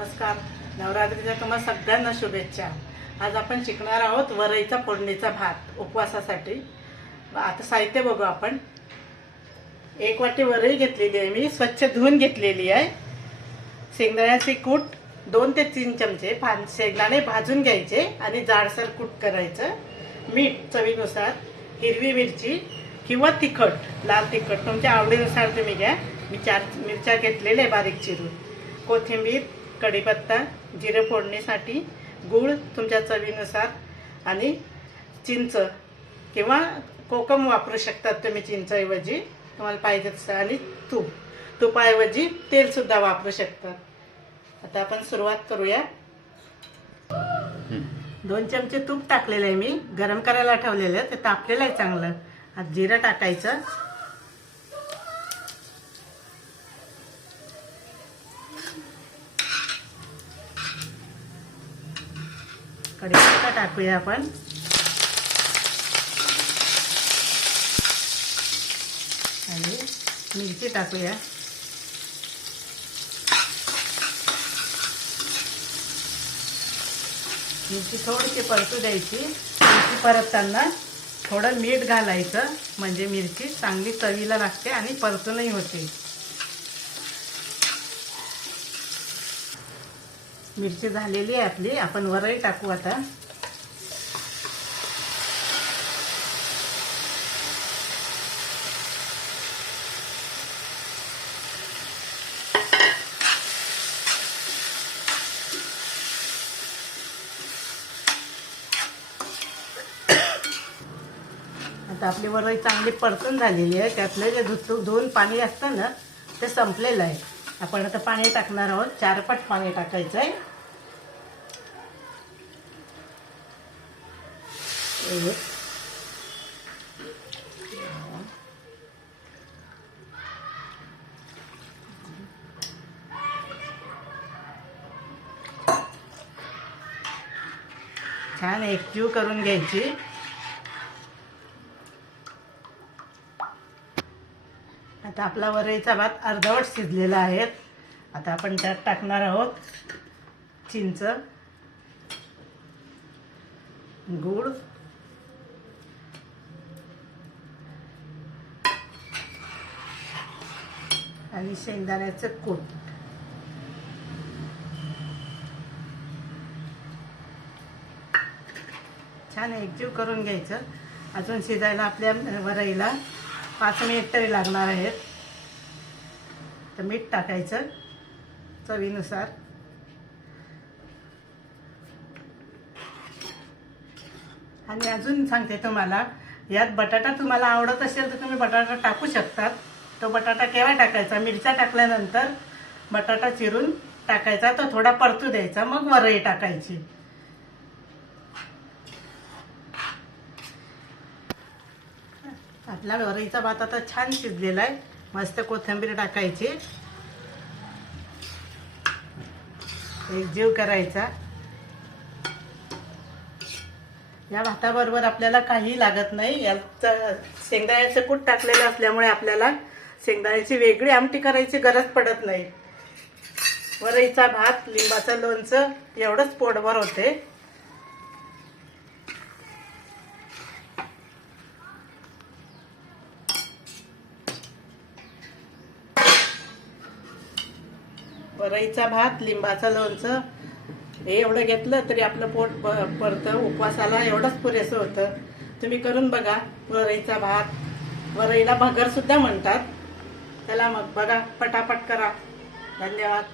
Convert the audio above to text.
नमस्कार. नवरात्रीच्या तुम्हाला सगळ्यांना शुभेच्छा. आज आपण शिकणार आहोत वरईचा फोडणीचा भात उपवासासाठी. आता साहित्य बघू आपण. एक वाटी वरई घेतलेली आहे मी स्वच्छ धुवून घेतलेली आहे. शेंगदाण्याचे कूट दोन ते तीन चमचे भान शेंगदाणे भाजून घ्यायचे आणि जाडसर कूट करायचं. मीठ चवीनुसार हिरवी मिरची किंवा तिखट लाल तिखट. तुमच्या आवडीनुसार तुम्ही घ्या. मी चार मिरच्या घेतलेल्या आहे बारीक चिरून. कोथिंबीर कढीपत्ता जिरे फोडणीसाठी गूळ तुमच्या चवीनुसार आणि चिंच किंवा कोकम वापरू शकतात तुम्ही चिंचऐवजी. तुम्हाला पाहिजे तसं आणि तूप. तुपाऐवजी तेलसुद्धा वापरू शकतात. आता आपण सुरुवात करूया. दोन चमचे तूप टाकलेलं आहे मी. गरम करायला ठेवलेलं आहे. ते तापलेलं आहे चांगलं. आता जिरं टाकायचं. कढीपत्ता टाकूया आपण. आणि मिरची टाकूया. मिरची थोडीशी परतू द्यायची. मिरची परतताना थोडं मीठ घालायचं. म्हणजे मिरची चांगली चवीला लागते आणि परतूनही होते. मिरची झालेली आहे आपली. आपण वरही टाकू आता. आता आपली वरई चांगली परतून झालेली आहे. त्यातलं जे धुत दोन पाणी असतं ना ते संपलेलं आहे. आपण आता पाणी टाकणार आहोत. चारपट पाणी टाकायचं आहे छान एकजीव करून घ्यायची. आता आपला वरईचा भात अर्धवट शिजलेला आहे. आता आपण त्यात टाकणार आहोत चिंच गूळ आणि शेंगदाण्याचं कूट. छान एकजीव करून घ्यायचं. अजून शिजायला आपल्या वरईला पाच मिनिट तरी लागणार आहेत. तर मीठ टाकायचं चवीनुसार. आणि अजून सांगते तुम्हाला यात बटाटा तुम्हाला आवडत असेल तर तुम्ही बटाटा टाकू शकतात. तो बटाटा केव्हा टाकायचा? मिरच्या टाकल्यानंतर बटाटा चिरून टाकायचा. तो थोडा परतू द्यायचा मग वरई टाकायची. आपला वरईचा भात आता छान शिजलेला आहे. मस्त कोथिंबीर टाकायची. एक जीव करायचा. या भाताबरोबर आपल्याला काही लागत नाही. याचं शेंगदाण्याचं कूट टाकलेलं असल्यामुळे आपल्याला शेंगदाण्याची वेगळी आमटी करायची गरज पडत नाही. वरईचा भात लिंबाचं लोणचं एवढंच पोटभर होते. परईचा भात लिंबाचं लोणचं हे एवढं घेतलं तरी आपलं पोट प- परतं उपवासाला एवढंच पुरेसं होतं. तुम्ही करून बघा वरईचा भात. वरईला भगर सुद्धा म्हणतात. त्याला मग बघा पटापट करा. धन्यवाद.